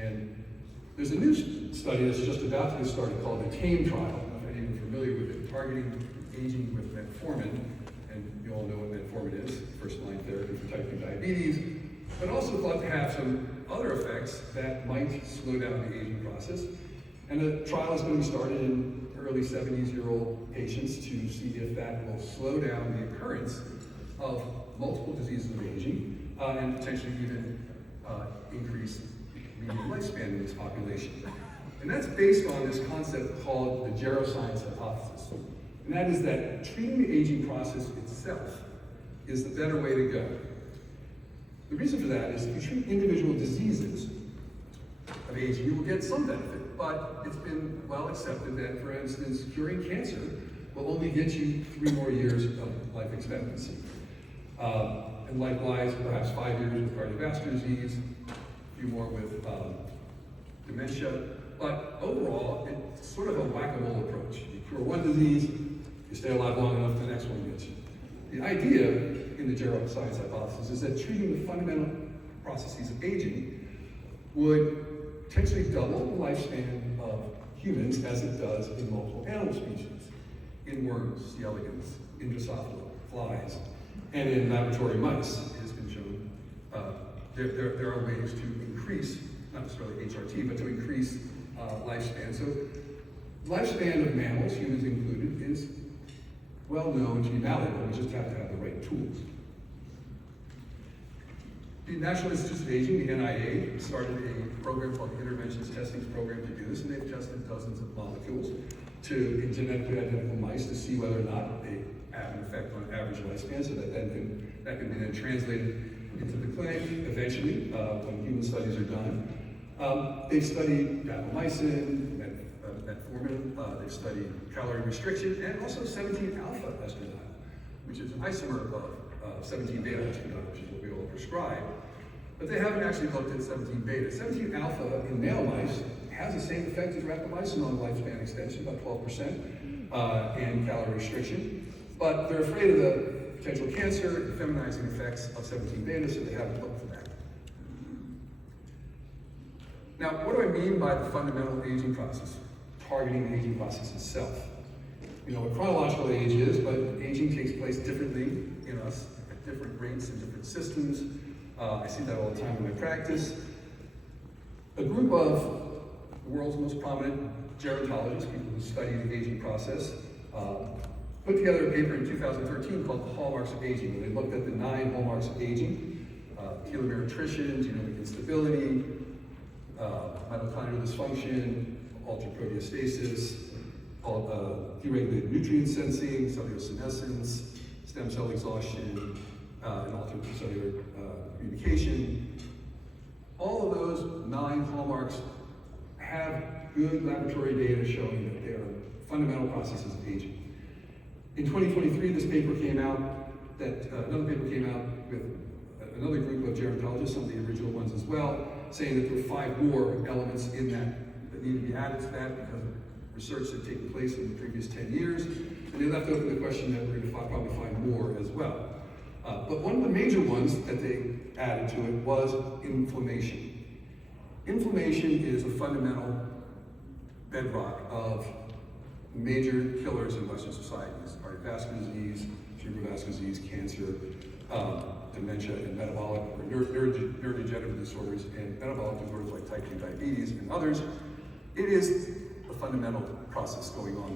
And there's a new study that's just about to get started called the TAME trial. I don't know if any of you are familiar with it, targeting aging with metformin. And you all know what metformin is, first-line therapy for type 2 diabetes, but also thought to have some other effects that might slow down the aging process. And the trial is going to be started in early 70s-year-old patients to see if that will slow down the occurrence of multiple diseases of aging and potentially even increase median lifespan in this population. And that's based on this concept called the geroscience hypothesis. And that is that treating the aging process itself is the better way to go. The reason for that is if you treat individual diseases of aging, you will get some benefit, but it's been well accepted that, for instance, curing cancer will only get you 3 more years of life expectancy. And likewise, perhaps 5 years with cardiovascular disease, a few more with dementia. But overall, it's sort of a whack-a-mole approach. You cure one disease, you stay alive long enough, the next one gets you. The idea in the geroscience hypothesis is that treating the fundamental processes of aging would potentially double the lifespan of humans as it does in multiple animal species, in worms, C. elegans, in Drosophila, flies, and in laboratory mice. It has been shown there are ways to increase, not necessarily HRT, but to increase lifespan. So lifespan of mammals, humans included, is well known to be malleable. We just have to have the right tools. The National Institute of Aging, the NIA, started a program called the Interventions Testing Program to do this, and they've tested dozens of molecules in genetically identical mice to see whether or not they have an effect on average lifespan, so that can be then translated into the clinic eventually when human studies are done. They've studied rapamycin, metformin, they've studied calorie restriction, and also 17-alpha estradiol, which is an isomer of 17-beta estradiol, which is what we all prescribe. But they haven't actually looked at 17-beta. 17-alpha in male mice has the same effect as rapamycin on lifespan extension, about 12%, and calorie restriction. But they're afraid of the potential cancer and feminizing effects of 17-beta, so they haven't looked for that. Now, what do I mean by the fundamental aging process? Targeting the aging process itself. You know what chronological age is, but aging takes place differently in us at different rates in different systems. I see that all the time in my practice. A group of the world's most prominent gerontologists, people who study the aging process, put together a paper in 2013 called The Hallmarks of Aging, where they looked at the 9 hallmarks of aging: telomere attrition, genomic instability, mitochondrial dysfunction, altered proteostasis, deregulated nutrient sensing, cellular senescence, stem cell exhaustion, and altered cellular communication. All of those 9 hallmarks have good laboratory data showing that they are fundamental processes of aging. In 2023, this paper came out, another paper came out with another group of gerontologists, some of the original ones as well, saying that there were 5 more elements in that need to be added to that because of research that had taken place in the previous 10 years. And they left open the question that we're going to probably find more as well. But one of the major ones that they added to it was inflammation. Inflammation is a fundamental bedrock of major killers in Western societies: cardiovascular disease, cerebrovascular disease, cancer, dementia, and metabolic or neurodegenerative disorders, and metabolic disorders like type 2 diabetes and others. It is a fundamental process going on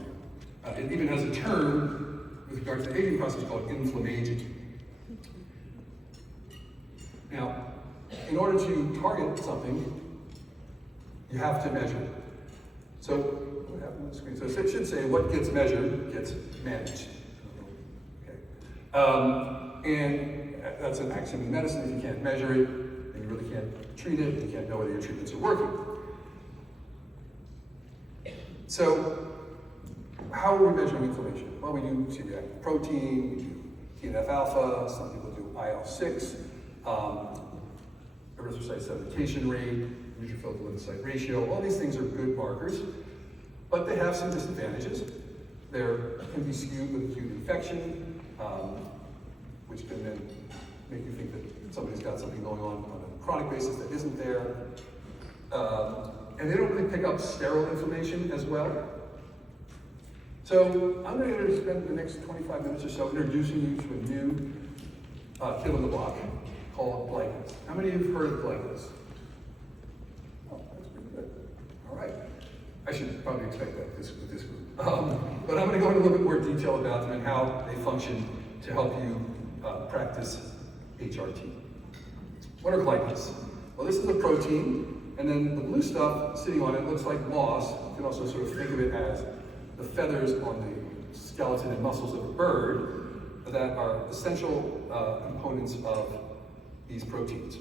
there. It even has a term with regard to the aging process called inflammaging. Now, in order to target something, you have to measure it. So, what happened on the screen? So it should say what gets measured gets managed. Okay. And that's an axiom in medicine. If you can't measure it, then you really can't treat it. You can't know whether your treatments are working. So, how are we measuring inflammation? Well, we do C-reactive protein, we do TNF-alpha, some people do IL-6, erythrocyte sedimentation rate, neutrophil to lymphocyte ratio. All these things are good markers, but they have some disadvantages. They can be skewed with acute infection, which can then make you think that somebody's got something going on a chronic basis that isn't there. and they don't really pick up sterile inflammation as well. So I'm going to spend the next 25 minutes or so introducing you to a new kid on the block called glycans. How many of you have heard of glycans? Oh, that's pretty good. All right. I should probably expect that with this group. But I'm going to go into a little bit more detail about them and how they function to help you practice HRT. What are glycans? Well, this is a protein, and then the blue stuff sitting on it looks like moss. You can also sort of think of it as the feathers on the skeleton and muscles of a bird that are essential components of these proteins.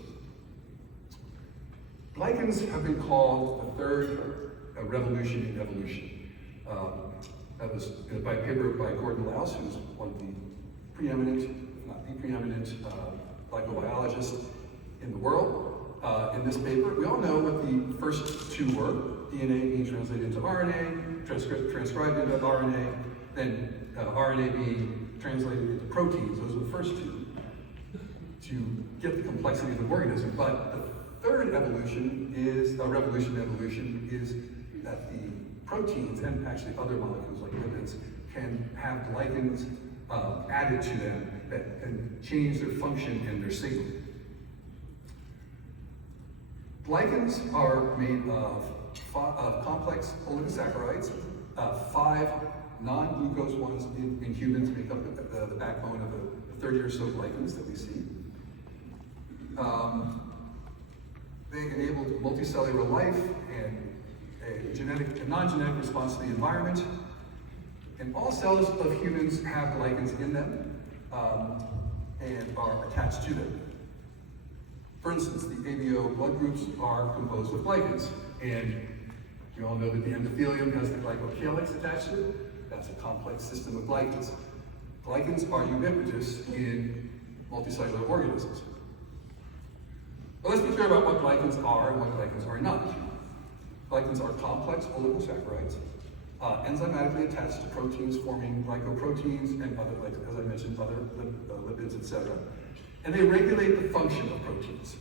Glycans have been called the third revolution in evolution. That was by a paper by Gordon Louse, who's one of the preeminent, if not the preeminent, glycobiologist in the world. In this paper, we all know what the first two were: DNA being translated into RNA, transcribed into RNA, then RNA being translated into proteins. Those were the first two to get the complexity of the organism. But the third evolution is a revolution in evolution is that the proteins and actually other molecules like lipids can have glycans added to them that can change their function and their signal. Glycans are made of complex oligosaccharides. 5 non-glucose ones in humans make up the backbone of the 30 or so glycans that we see. They enable multicellular life and a non-genetic response to the environment. And all cells of humans have glycans in them and are attached to them. For instance, the ABO blood groups are composed of glycans, and you all know that the endothelium has the glycocalyx attached to it. That's a complex system of glycans. Glycans are ubiquitous in multicellular organisms. But let's be clear about what glycans are and what glycans are not. Glycans are complex oligosaccharides, enzymatically attached to proteins forming glycoproteins and other, like, as I mentioned, other lipids, etc. And they regulate the function of proteins.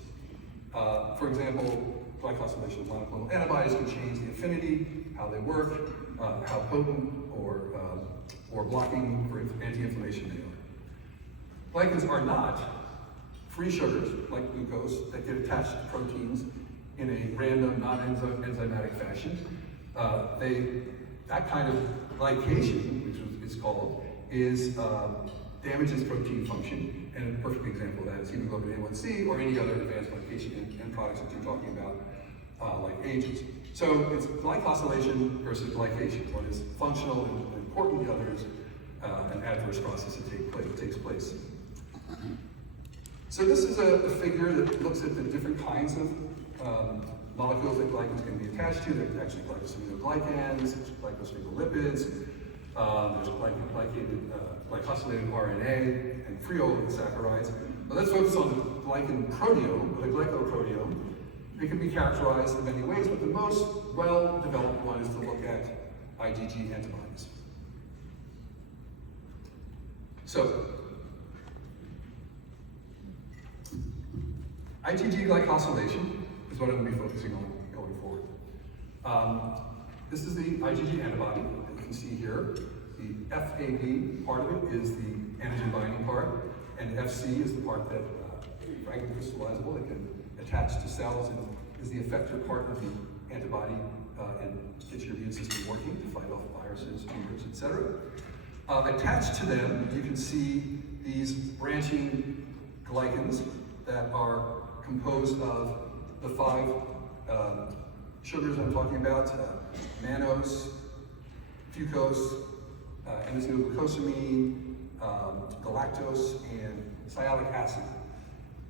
For example, glycosylation of monoclonal antibodies can change the affinity, how they work, how potent or blocking for anti-inflammation they are. Glycans are not free sugars, like glucose, that get attached to proteins in a random, non-enzymatic fashion. That kind of glycation, which it's called, damages protein function, and a perfect example of that is hemoglobin A1C or any other advanced glycation end products that you're talking about, like agents. So it's glycosylation versus glycation. One is functional and important, the other is an adverse process that takes place. So this is a figure that looks at the different kinds of molecules that glycans can be attached to. There's actually glycosaminoglycans, glycosphingolipids, there's glycosylated RNA, and free oligosaccharides. But let's focus on the glycan proteome, or the glycoproteome. It can be characterized in many ways, but the most well-developed one is to look at IgG antibodies. So, IgG glycosylation is what I'm going to be focusing on going forward. This is the IgG antibody that you can see here. The FAB part of it is the antigen binding part, and FC is the part that fragment crystallizable, that can attach to cells and is the effector part of the antibody and gets your immune system working to fight off viruses, tumors, etc. Attached to them, you can see these branching glycans that are composed of the 5 sugars I'm talking about, mannose, fucose, N-acetylglucosamine, galactose, and sialic acid.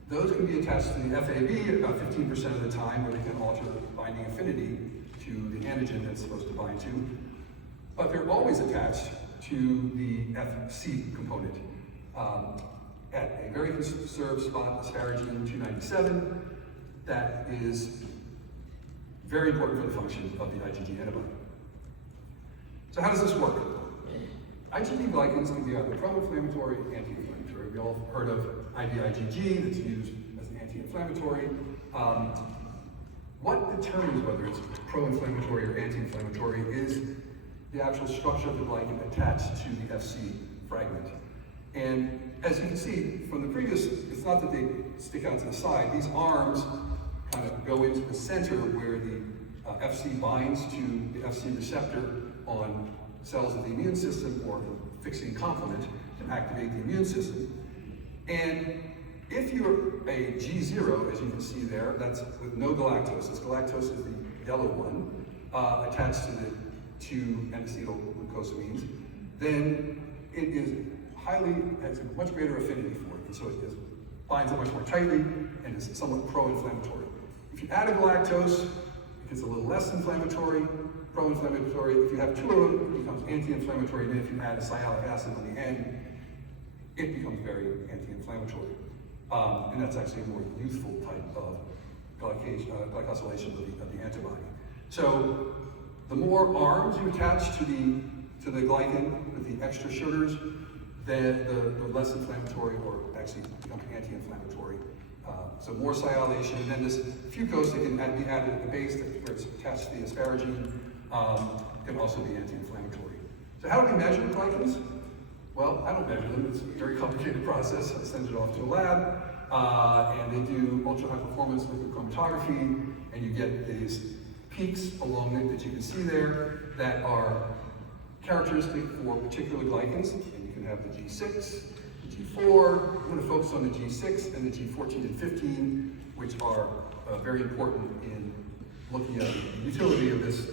Those can be attached to the FAB about 15% of the time, where they can alter the binding affinity to the antigen that's supposed to bind to. But they're always attached to the FC component at a very conserved spot, asparagine 297, that is very important for the function of the IgG antibody. So how does this work? IgG glycans can be either pro-inflammatory or anti-inflammatory. We all heard of IVIG that's used as an anti-inflammatory. What determines whether it's pro-inflammatory or anti-inflammatory is the actual structure of the glycan attached to the FC fragment. And as you can see from the previous, it's not that they stick out to the side. These arms kind of go into the center where the FC binds to the FC receptor on cells of the immune system or the fixing complement to activate the immune system. And if you're a G0, as you can see there, that's with no galactose. Galactose is the yellow one, attached to the two N-acetylglucosamines, then it has a much greater affinity for it, and so it binds it much more tightly and is somewhat pro-inflammatory. If you add a galactose, it gets a little less inflammatory, pro-inflammatory. If you have two of them, it becomes anti-inflammatory, and then if you add a sialic acid on the end, it becomes very anti-inflammatory. And that's actually a more youthful type of glycosylation of the antibody. So the more arms you attach to the glycan with the extra sugars, then the less inflammatory, or actually becomes anti-inflammatory. So more sialation, and then this fucose that can be added at the base where it's attached to the asparagine can also be anti-inflammatory. So how do we measure glycans? Well, I don't measure them. It's a very complicated process. I send it off to a lab, and they do ultra-high performance liquid chromatography, and you get these peaks along it that you can see there that are characteristic for particular glycans. And you can have the G6, the G4. I'm going to focus on the G6 and the G14 and 15, which are very important in looking at the utility of this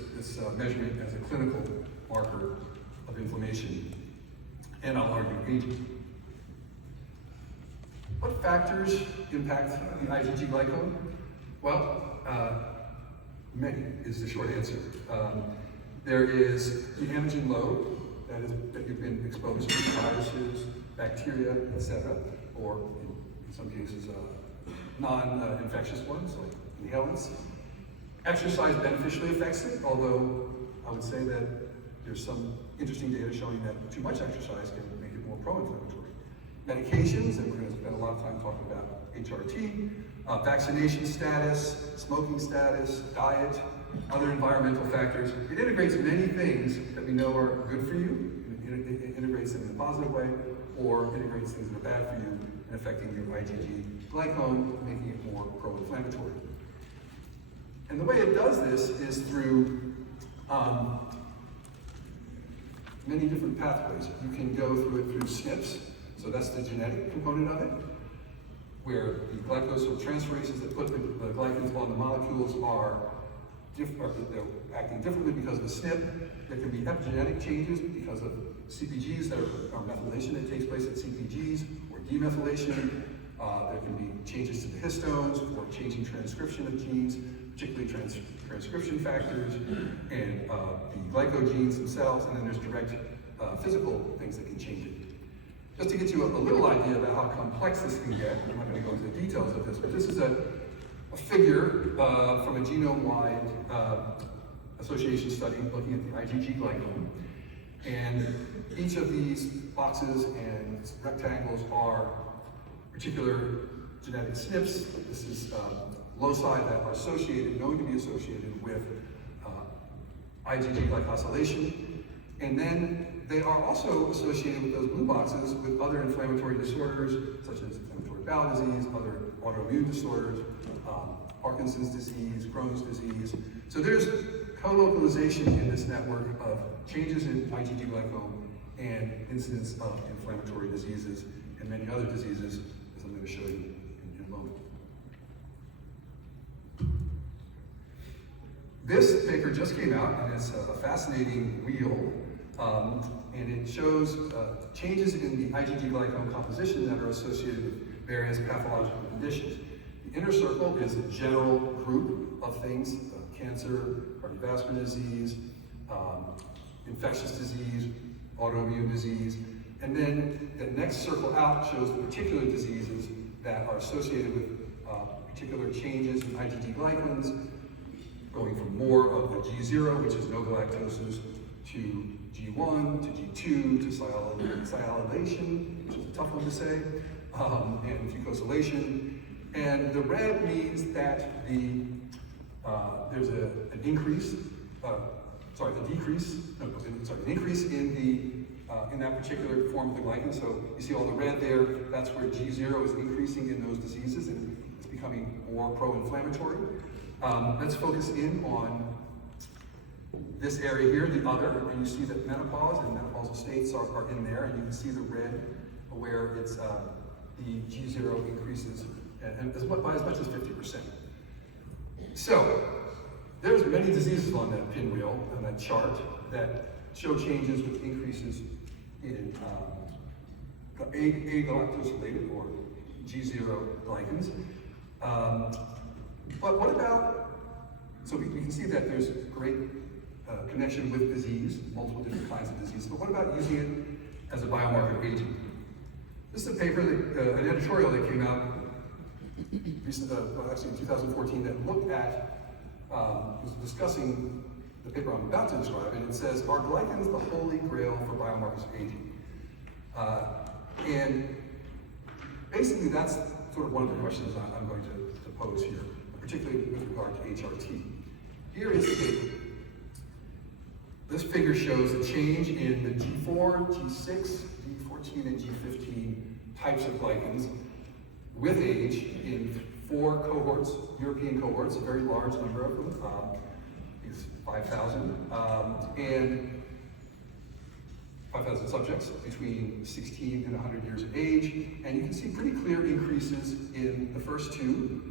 measurement as a clinical marker of inflammation. And I'll argue aging. What factors impact the IgG glycone? Well, many is the short answer. There is the antigen load that you've been exposed to, viruses, bacteria, etc., or in some cases non-infectious ones like inhalants. Exercise beneficially affects it, although I would say that there's some interesting data showing that too much exercise can make it more pro-inflammatory. Medications, and we're going to spend a lot of time talking about HRT, vaccination status, smoking status, diet, other environmental factors. It integrates many things that we know are good for you. It integrates them in a positive way, or integrates things that are bad for you and affecting your IgG glycone, making it more pro-inflammatory. And the way it does this is through many different pathways. You can go through it through SNPs, so that's the genetic component of it, where the glycosyltransferases that put the glycans on the molecules they're acting differently because of the SNP. There can be epigenetic changes because of CPGs or methylation that takes place at CPGs, or demethylation. There can be changes to the histones, or changing transcription of genes, particularly transcription factors, and the glycogenes themselves, and then there's direct physical things that can change it. Just to get you a little idea about how complex this can get, I'm not going to go into the details of this, but this is a figure from a genome-wide association study looking at the IgG glycone. And each of these boxes and rectangles are particular genetic SNPs. This is loci that are known to be associated with IgG glycosylation. And then they are also associated with those blue boxes with other inflammatory disorders, such as inflammatory bowel disease, other autoimmune disorders, Parkinson's disease, Crohn's disease. So there's co-localization in this network of changes in IgG glycone and incidence of inflammatory diseases and many other diseases, as I'm going to show you in a moment. This paper just came out, and it's a fascinating wheel, and it shows changes in the IgG glycone composition that are associated with various pathological conditions. The inner circle is a general group of things: cancer, cardiovascular disease, infectious disease, autoimmune disease. And then the next circle out shows the particular diseases that are associated with particular changes in IgG glycans, going from more of the G0, which is no galactoses, to G1, to G2, to sialylation, which is a tough one to say, and fucosylation. And the red means that the There's an increase, an increase in that particular form of the glycan. So you see all the red there, that's where G0 is increasing in those diseases and it's becoming more pro-inflammatory. Let's focus in on this area here, the other, and you see that menopause and menopausal states are in there, and you can see the red where it's the G0 increases and by as much as 50%. So there's many diseases on that pinwheel, on that chart, that show changes with increases in agalactosylated or G0 glycans. But what about, so we can see that there's great connection with disease, multiple different kinds of disease, but what about using it as a biomarker of aging? This is a paper, an editorial that came out actually in 2014 that looked at, was discussing the paper I'm about to describe, and it says, are glycans the holy grail for biomarkers of aging? And basically that's sort of one of the questions I'm going to pose here, particularly with regard to HRT. Here is the paper. This figure shows a change in the G4, G6, G14, and G15 types of glycans with age in 4 cohorts, European cohorts, a very large number of them, is 5,000, and 5,000 subjects between 16 and 100 years of age, and you can see pretty clear increases in the first 2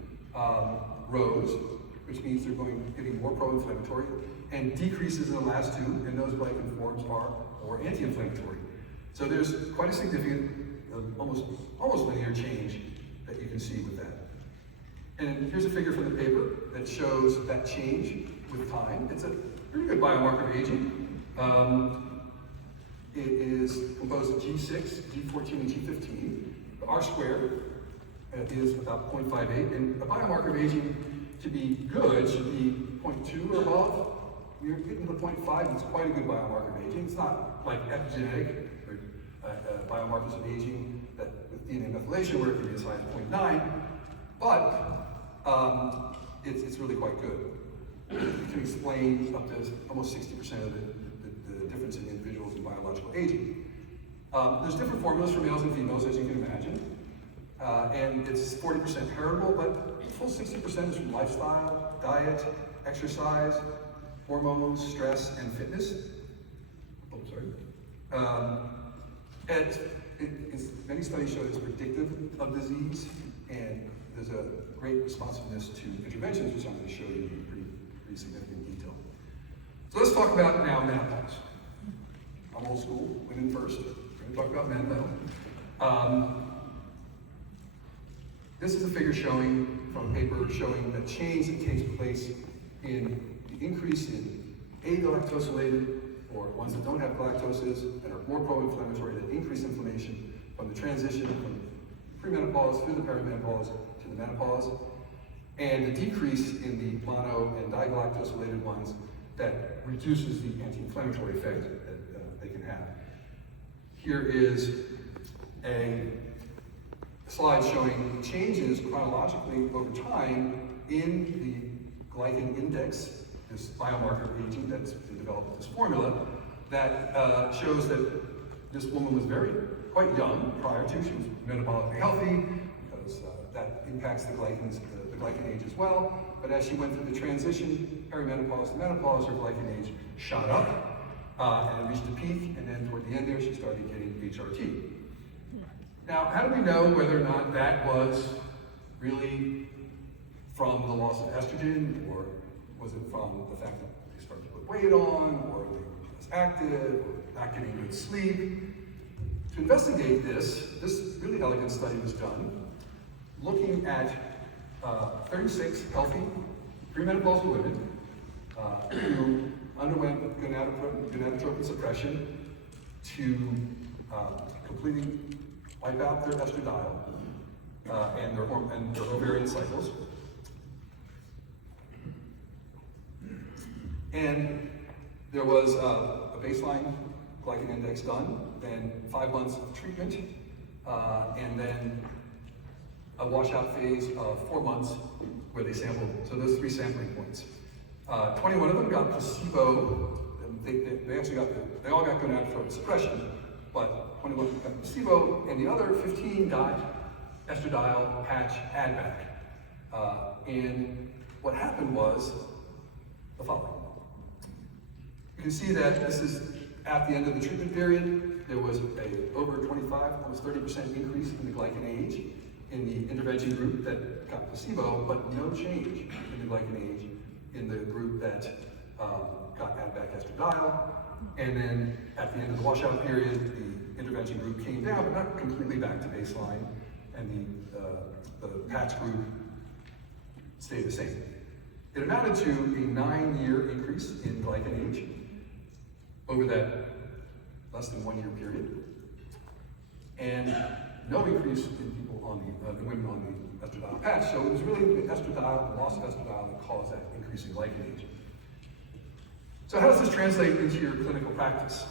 rows, which means they're getting more pro-inflammatory, and decreases in the last 2, and those glycan forms are more anti-inflammatory. So there's quite a significant, almost linear change that you can see with that. And here's a figure from the paper that shows that change with time. It's a pretty good biomarker of aging. It is composed of G6, G14, and G15. The R squared is about 0.58, and a biomarker of aging to be good should be 0.2 or above. We're getting to 0.5, it's quite a good biomarker of aging. It's not like epigenetic or biomarkers of aging that with DNA methylation where it can be as high as 0.9, but it's really quite good. It can explain up to almost 60% of the difference in individuals in biological aging. There's different formulas for males and females, as you can imagine. And it's 40% heritable, but the full 60% is from lifestyle, diet, exercise, hormones, stress, and fitness. Oh, sorry. Many studies show it's predictive of disease, and there's a great responsiveness to interventions, which I'm going to show you in pretty significant detail. So let's talk about now menopause. I'm old school, women first. We're going to talk about men though. This is a figure showing, from a paper showing the change that takes place in the increase in agalactosylated, or ones that don't have galactoses and are more pro-inflammatory, that increase inflammation from the transition from premenopause through the perimenopause to the menopause, and the decrease in the mono and digalactosylated ones that reduces the anti-inflammatory effect that they can have. Here is a slide showing changes chronologically over time in the glycan index, this biomarker of aging that's been developed with this formula, that shows that this woman was quite young prior to. She was metabolically healthy, because that impacts the glycan age as well. But as she went through the transition, perimenopause to menopause, her glycan age shot up and reached a peak, and then toward the end there, she started getting HRT. Now, how do we know whether or not that was really from the loss of estrogen, or was it from the fact that they started to put weight on, or they were less active, or not getting good sleep? To investigate this really elegant study was done looking at 36 healthy premenopausal women who underwent gonadotropin suppression to completely wipe out their estradiol and their ovarian cycles. And there was a baseline glycan index done, then 5 months of treatment, and then a washout phase of 4 months where they sampled, so those 3 sampling points. 21 of them got placebo, and they actually they all got gonadotropin suppression, but 21 got placebo, and the other 15 got estradiol patch add back. And what happened was the following. You can see that this is at the end of the treatment period. There was over 25, almost 30% increase in the glycan age in the intervention group that got placebo, but no change in the glycan age in the group that got add back estradiol. And then at the end of the washout period, the intervention group came down, but not completely back to baseline, and the patch group stayed the same. It amounted to a 9-year increase in glycan age over that less than 1 year period, and no increase in people on the women on the estradiol patch. So it was really the estradiol, the loss of estradiol, that caused that increase in glycan age. So how does this translate into your clinical practice?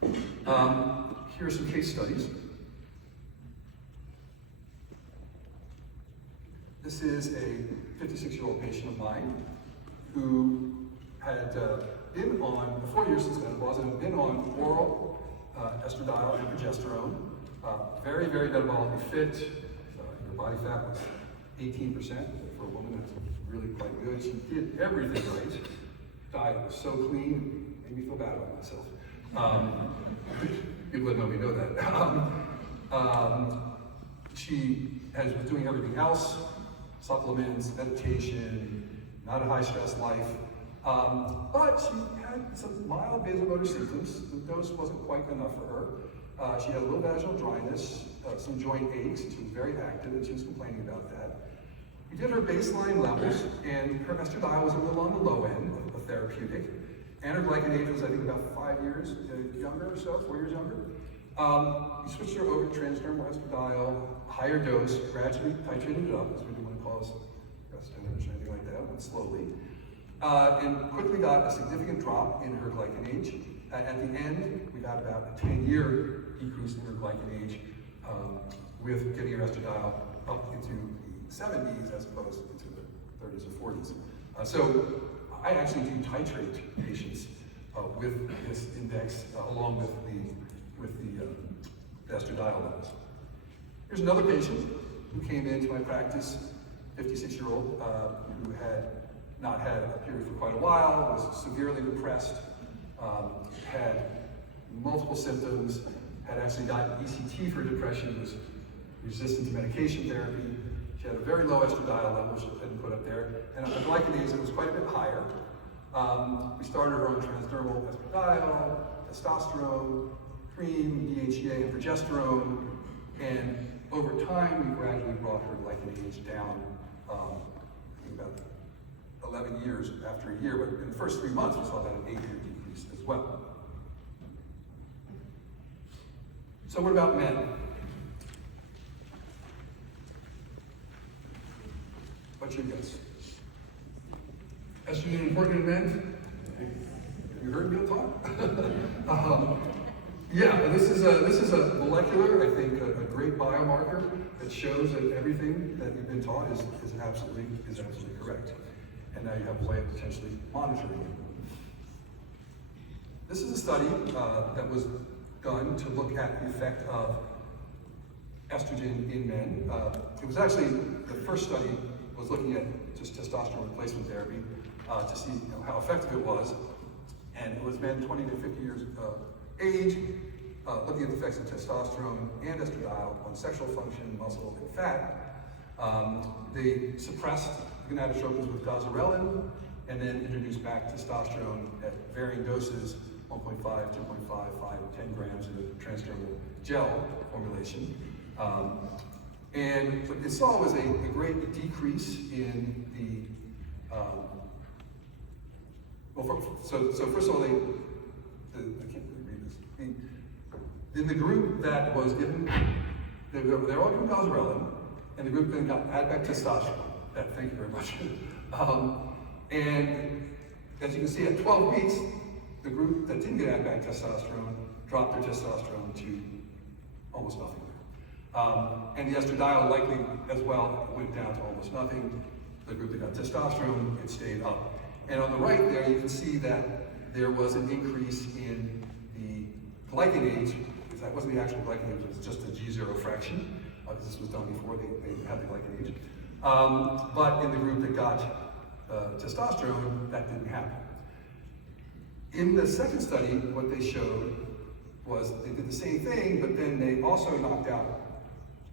Here are some case studies. This is a 56-year-old patient of mine who had been on, 4 years since menopause, and had been on oral estradiol and progesterone. Very, very metabolically fit. Her body fat was 18%. For a woman, that's really quite good. She did everything right. Diet was so clean, made me feel bad about myself. People that know me know that. She was doing everything else, supplements, meditation, not a high-stress life. But she had some mild vasomotor symptoms. The dose wasn't quite enough for her. She had a little vaginal dryness, some joint aches, and she was very active, and she was complaining about that. We did her baseline levels, and her estradiol was a little on the low end of therapeutic, and her glycan age was, I think, about 5 years younger or so, 4 years younger. We switched her over to transdermal estradiol, higher dose, gradually titrated it up, because we didn't want to cause breast damage or anything like that, went slowly. And quickly got a significant drop in her glycan age. At the end, we got about a 10-year decrease in her glycan age with getting her estradiol up into the 70s as opposed to the 30s or 40s. So I actually do titrate patients with this index along with the estradiol levels. Here's another patient who came into my practice, 56-year-old, who had not had a period for quite a while, was severely depressed, had multiple symptoms, had actually gotten ECT for depression, was resistant to medication therapy. She had a very low estradiol level, which I didn't put up there, and a glycan age that was quite a bit higher. We started her on transdermal estradiol, testosterone, cream, DHEA, and progesterone, and over time we gradually brought her glycan age down, I think about 11 years after a year, but in the first 3 months we saw about an 8-year decrease as well. So what about men? What's your guess? Estrogen important in men? You heard me talk? Yeah, this is a molecular, I think, a great biomarker that shows that everything that you've been taught is absolutely correct. And now you have a way of potentially monitoring it. This is a study that was done to look at the effect of estrogen in men. It was actually, the first study was looking at just testosterone replacement therapy to see how effective it was. And it was men 20 to 50 years of age, looking at the effects of testosterone and estradiol on sexual function, muscle, and fat. They suppressed gonadotropins with gazarelin, and then introduced back testosterone at varying doses, 1.5, 2.5, 5, 10 grams in a transdermal gel formulation. And what they saw was a great decrease in the, so first of all, I can't really read this. In the group that was given, they were all given gazarelin, and the group then got add back testosterone. Thank you very much. And as you can see, at 12 weeks, the group that didn't get add back testosterone dropped their testosterone to almost nothing. And the estradiol likely as well went down to almost nothing. The group that got testosterone, it stayed up. And on the right there, you can see that there was an increase in the glycan age, because that wasn't the actual glycan age, it was just the G0 fraction, because this was done before they had the glycan age. But in the group that got testosterone, that didn't happen. In the second study, what they showed was they did the same thing, but then they also knocked out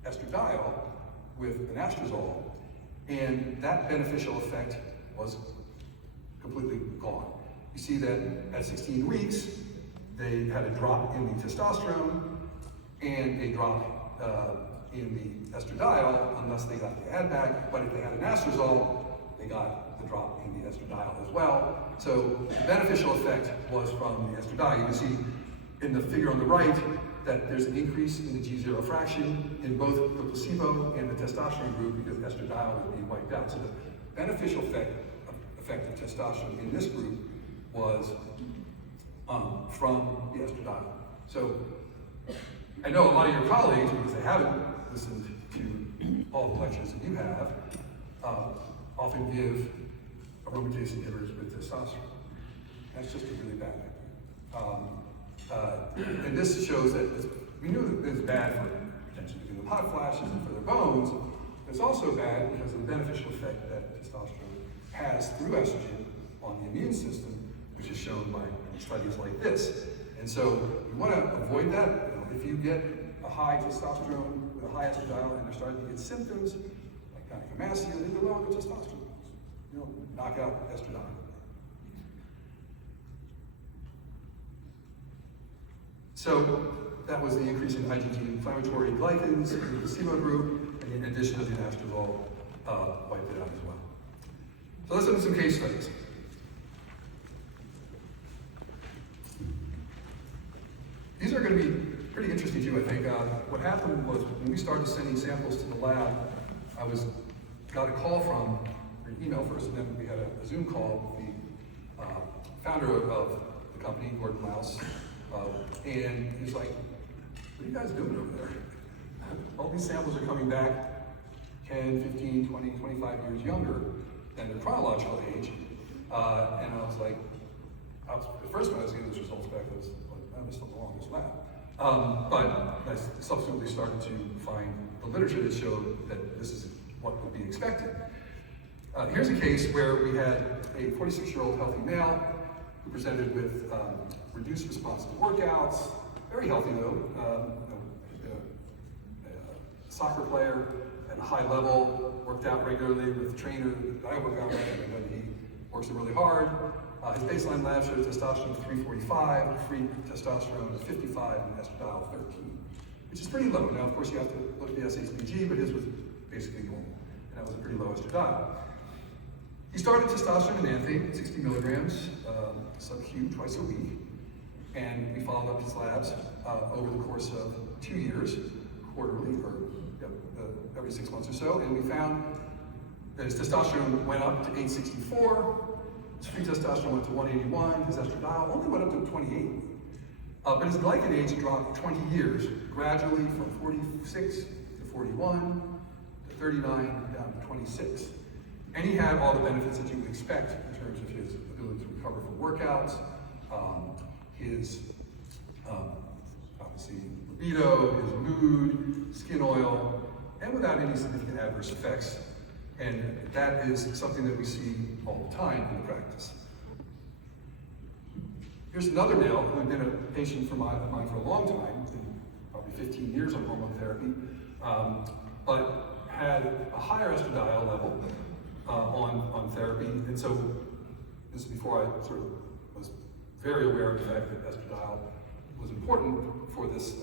estradiol with an anastrozole, and that beneficial effect was completely gone. You see that at 16 weeks, they had a drop in the testosterone and a drop in the estradiol, unless they got the add back, but if they had an anastrozole, they got the drop in the estradiol as well. So the beneficial effect was from the estradiol. You can see in the figure on the right that there's an increase in the G0 fraction in both the placebo and the testosterone group because estradiol was being wiped out. So the beneficial effect of testosterone in this group was from the estradiol. So I know a lot of your colleagues, because they haven't listened to all the lectures that you have, often give aromatase inhibitors with testosterone. That's just a really bad idea. And this shows that we knew that it's bad for potentially giving them hot flashes and for their bones. It's also bad because of the beneficial effect that testosterone has through estrogen on the immune system, which is shown by studies like this. And so we want to avoid that. If you get a high testosterone with a high estradiol and they're starting to get symptoms like gynecomastia, then you lower the testosterone. Knock out estradiol. So that was the increase in IgG inflammatory glycans in the placebo group, and in addition to the anastrozole wiped it out as well. So let's look at some case studies. These are going to be pretty interesting to you, I think. What happened was when we started sending samples to the lab, I got a call from an email first, and then we had a Zoom call with the founder of the company, Gordon Mouse, and he's like, what are you guys doing over there? All these samples are coming back 10, 15, 20, 25 years younger than their chronological age. And I was like, at first when I was getting those results back, I was like, oh, there's something wrong with this lab. But I subsequently started to find the literature that showed that this is what would be expected. Here's a case where we had a 46-year-old healthy male who presented with reduced response to workouts, very healthy though, a soccer player at a high level, worked out regularly with a trainer that I work out with, and he works really hard. His baseline lab showed testosterone of 345, free testosterone of 55, and estradiol of 13, which is pretty low. Now, of course, you have to look at the SHBG, but his was basically normal, and that was a pretty low estradiol. He started testosterone and anthate, 60 milligrams, sub-Q twice a week, and we followed up his labs over the course of 2 years, quarterly, or every 6 months or so, and we found that his testosterone went up to 864, his free testosterone went to 181, his estradiol only went up to 28. But his glycan age dropped 20 years, gradually from 46 to 41 to 39 down to 26. And he had all the benefits that you would expect in terms of his ability to recover from workouts, his obviously libido, his mood, skin oil, and without any significant adverse effects. And that is something that we see all the time in practice. Here's another male who had been a patient of mine for a long time, probably 15 years on hormone therapy, but had a higher estradiol level on therapy. And so this is before I sort of was very aware of the fact that estradiol was important for this,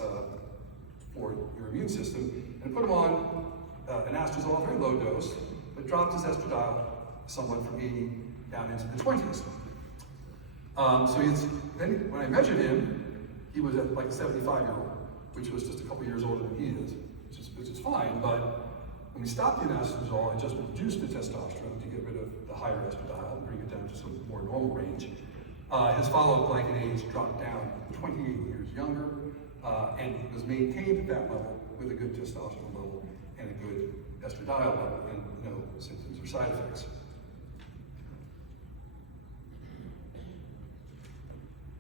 for your immune system, and put him on an anastrozole, a very low dose, but dropped his estradiol somewhat from 80 down into the 20s. So then when I measured him, he was at like a 75-year-old, which was just a couple years older than he is, which is fine, but when we stopped the anastrozole and just reduced the testosterone to get rid of the higher estradiol and bring it down to some more normal range, his follow-up glycan age dropped down 28 years younger, and was maintained at that level with a good testosterone level and a good estradiol level and no symptoms or side effects.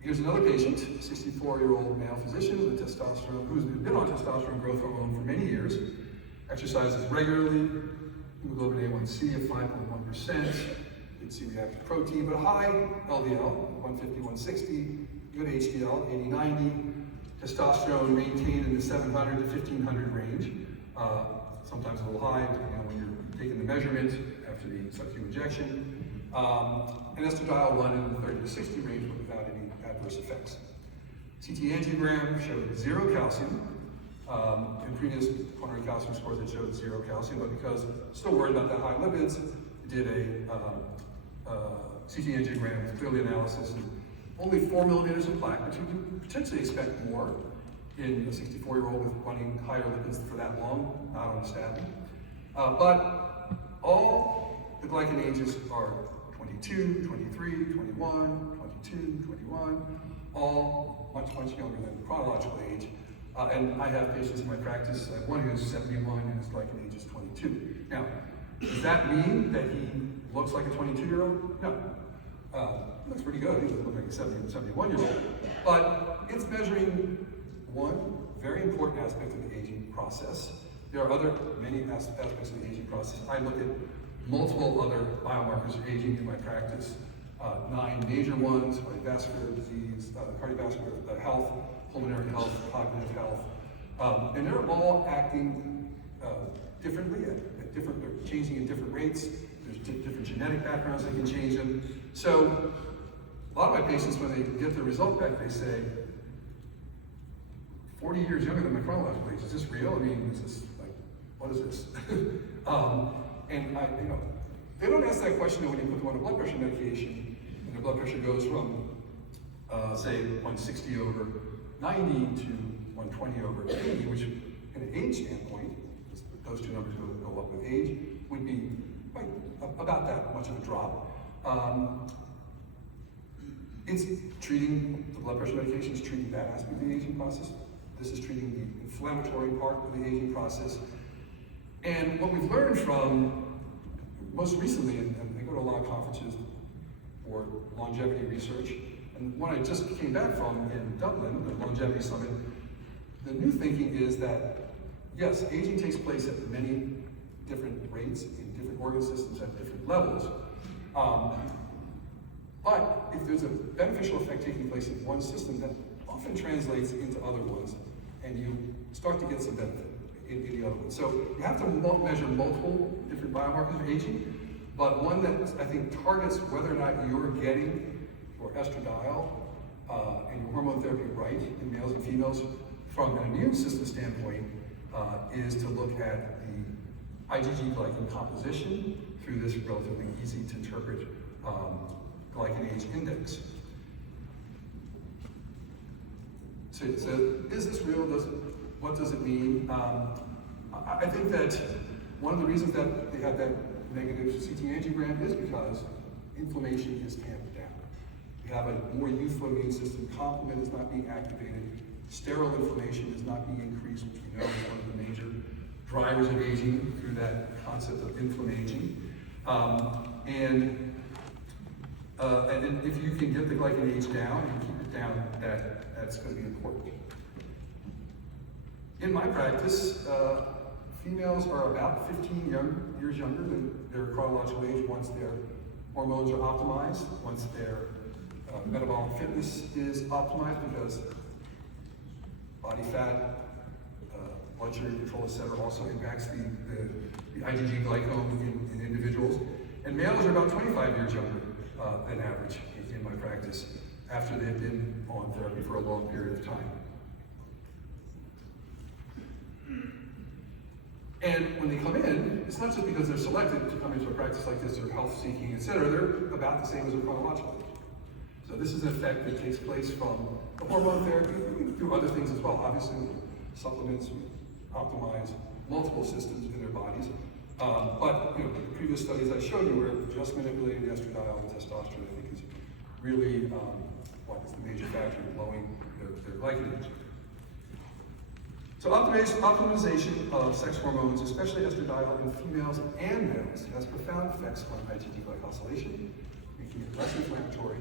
Here's another patient, 64-year-old male physician with testosterone, who's been on testosterone growth hormone for many years, exercises regularly, hemoglobin A1C of 5.1%, did C-reactive protein, but high LDL, 150, 160, good HDL, 80, 90, testosterone maintained in the 700 to 1500 range, sometimes a little high, depending on when you're taking the measurement after the subcu injection, and estradiol 1 in the 30 to 60 range, but without any adverse effects. CT angiogram showed 0 calcium. In previous coronary calcium scores, it showed 0 calcium, but because still worried about that high lipids, did a CT angiogram with clearly analysis, and only 4 millimeters of plaque, which you can potentially expect more in a 64-year-old with running higher lipids for that long, not on a statin. But all the glycan ages are 22, 23, 21, 22, 21, all much, much younger than chronological age. And I have patients in my practice, I have one who's 71 and his glycan age is 22. Now, does that mean that he looks like a 22-year-old? No. Looks pretty good. He doesn't look like a 71-year-old. But it's measuring one very important aspect of the aging process. There are many aspects of the aging process. I look at multiple other biomarkers of aging in my practice. 9 major ones: cardiovascular disease, cardiovascular health, pulmonary health, cognitive health, and they're all acting differently, they're changing at different rates. There's different genetic backgrounds that can change them. So a lot of my patients, when they get the result back, they say, 40 years younger than my chronological age, is this real? I mean, is this like, what is this? And they don't ask that question when you put them on a blood pressure medication, and their blood pressure goes from, say, 160 over 90 to 120 over 80, which in an age standpoint, those two numbers go up with age, would be about that much of a drop. It's treating, the blood pressure medication is treating that aspect of the aging process. This is treating the inflammatory part of the aging process. And what we've learned from, most recently, and I go to a lot of conferences for longevity research, and one I just came back from in Dublin, the Longevity Summit, the new thinking is that, yes, aging takes place at many different rates in different organ systems at different levels. But if there's a beneficial effect taking place in one system, that often translates into other ones, and you start to get some benefit in the other ones. So you have to measure multiple different biomarkers of aging, but one that I think targets whether or not you're getting your estradiol and your hormone therapy right in males and females from an immune system standpoint is to look at the IgG glycan composition through this relatively easy to interpret glycan age index. So is this real? What does it mean? I think that one of the reasons that they have that negative CT angiogram is because inflammation is tamped down. You have a more youthful immune system, complement is not being activated, sterile inflammation is not being increased, which we know is one of the major drivers of aging through that concept of inflammation. And if you can get the glycan age down and keep it down, that's going to be important. In my practice, females are about 15 years younger than their chronological age once their hormones are optimized, once their metabolic fitness is optimized, because body fat, blood sugar control, etc., also impacts the IgG glycome in individuals. And males are about 25 years younger than average in my practice after they've been on therapy for a long period of time. And when they come in, it's not just because they're selected to come into a practice like this, or health seeking, etc. They're about the same as their chronological age. So this is an effect that takes place from the hormone therapy. We do other things as well. Obviously, supplements optimize multiple systems in their bodies. But the previous studies I showed you where just manipulating the estradiol and testosterone, I think, is really what is the major factor in lowering their glycan age. So optimization of sex hormones, especially estradiol in females and males, has profound effects on IgG glycosylation, making it less inflammatory.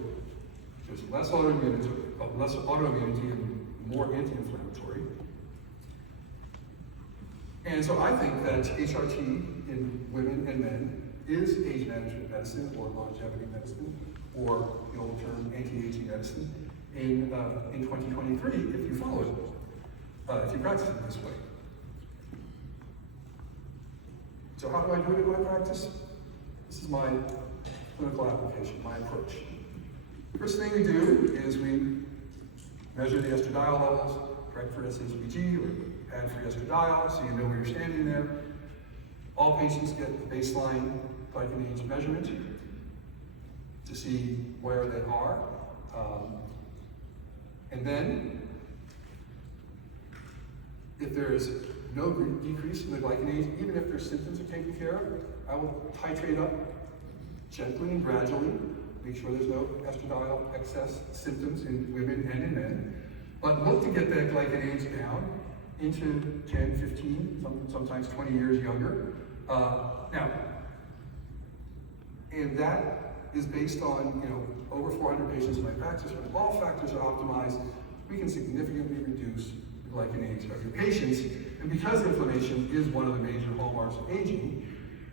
There's less autoimmunity and more anti-inflammatory. And so I think that HRT in women and men is age management medicine or longevity medicine or the old term anti-aging medicine in 2023 if you follow it, if you practice it this way. So how do I do it in my practice? This is my clinical application, my approach. First thing we do is we measure the estradiol levels, correct for SHBG or add free estradiol, so you know where you're standing there. All patients get the baseline glycan age measurement to see where they are. And then, if there is no decrease in the glycan age, even if their symptoms are taken care of, I will titrate up gently and gradually, make sure there's no estradiol excess symptoms in women and in men, but look to get that glycan age down into 10, 15, sometimes 20 years younger. And that is based on over 400 patients in my practice. When all factors are optimized, we can significantly reduce the glycan age of your patients. And because inflammation is one of the major hallmarks of aging,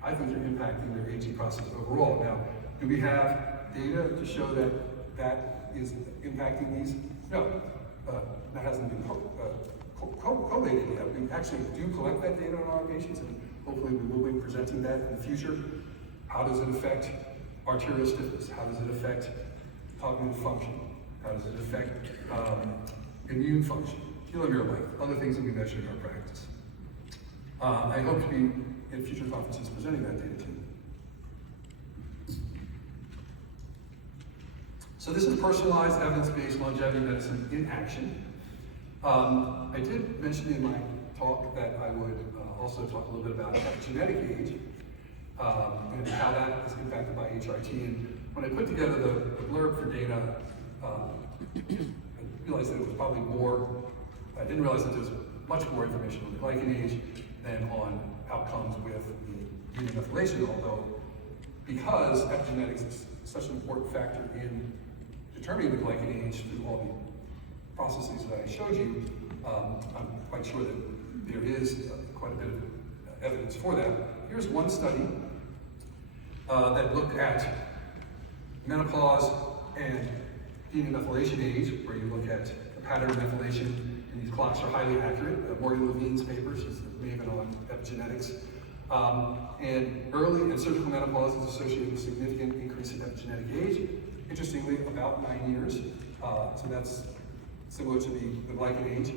I think they're impacting their aging process overall. Now, do we have data to show that that is impacting these? No, that hasn't been collated yet. We actually do collect that data on our patients, and hopefully we will be presenting that in the future. How does it affect arterial stiffness? How does it affect cognitive function? How does it affect immune function? Telomere length, other things that we measure in our practice. I hope to be in future conferences presenting that data to you. So this is personalized evidence-based longevity medicine in action. I did mention in my talk that I would also talk a little bit about epigenetic age and how that is impacted by HRT. And when I put together the blurb for data, I realized that it was probably more, I didn't realize that there was much more information on the glycan age than on outcomes with the methylation, although because epigenetics is such an important factor in determining the glycan age through all the processes that I showed you, I'm quite sure that there is quite a bit of evidence for that. Here's one study that looked at menopause and DNA methylation age, where you look at the pattern of methylation, and these clocks are highly accurate. Morgan Levine's paper, she's the maven on epigenetics. And early and surgical menopause is associated with significant increase in epigenetic age. Interestingly, about 9 years. So that's similar to the glycan age.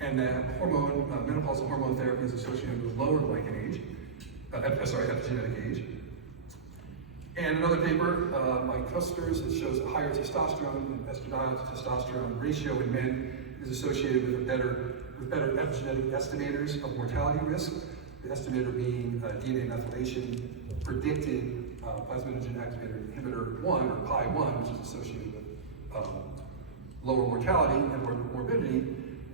And that menopausal hormone therapy is associated with lower glycan age, epigenetic age. And another paper by Custers that shows a higher testosterone and estradiol to testosterone ratio in men is associated with better epigenetic estimators of mortality risk. The estimator being DNA methylation predicted plasminogen activator inhibitor 1, or PI1, which is associated with lower mortality and morbidity,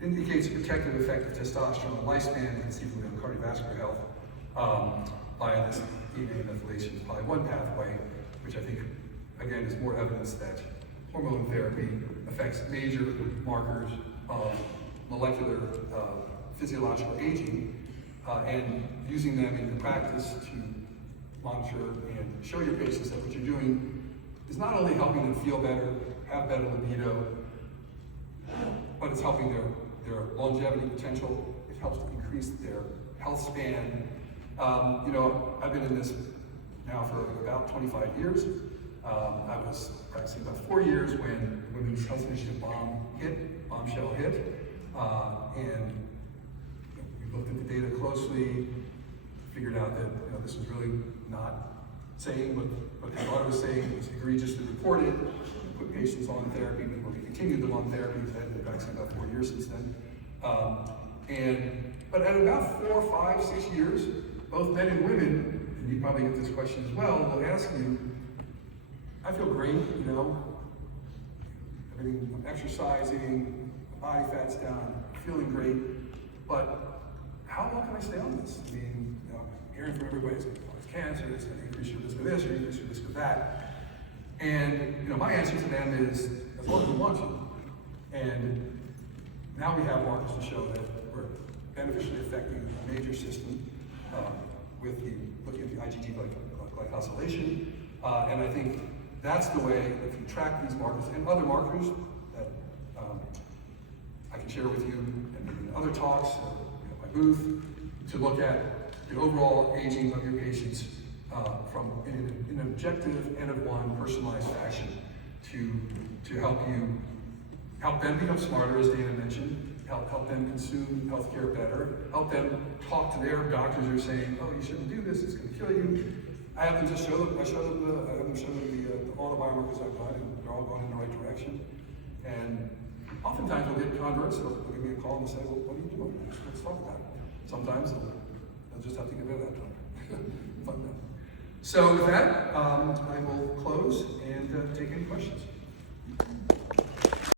indicates a protective effect of testosterone on lifespan and conceivably on cardiovascular health via this DNA methylation PI1 pathway, which I think, again, is more evidence that hormone therapy affects major markers of molecular physiological aging, and using them in your practice to monitor and show your patients that what you're doing is not only helping them feel better, have better libido, but it's helping their longevity potential. It helps to increase their health span. I've been in this now for about 25 years. I was practicing about 4 years when the Women's Health Initiative bombshell hit, and we looked at the data closely, figured out that this was really not saying what they thought it was saying. It was egregiously reported. We put patients on therapy, but we continued them on therapy. I've been practicing about 4 years since then. But at about 4, 5, 6 years, both men and women, and you probably get this question as well, will ask you, I feel great, I'm exercising, my body fat's down, feeling great, But how long can I stay on this? I mean, you know, I'm hearing from everybody, it's going to cause cancer, it's going to increase your risk of this, or increase your risk of that. And you know, my answer to them is, as long as we want to. And now we have markers to show that we're beneficially affecting a major system with looking at the IgG glycosylation. And I think that's the way, if you track these markers and other markers that I can share with you in other talks at my booth, to look at the overall aging of your patients from in an objective N of 1 personalized fashion to help them become smarter, as Dana mentioned, help them consume healthcare better, help them talk to their doctors who are saying, oh, you shouldn't do this, it's going to kill you. I have them just show them, all the biomarkers I've done, and they're all going in the right direction. And oftentimes we'll get converts that'll give me a call and say, well, what are you doing? Let's talk about it. Sometimes they'll just have to get rid of that drug. So with that, I will close and take any questions.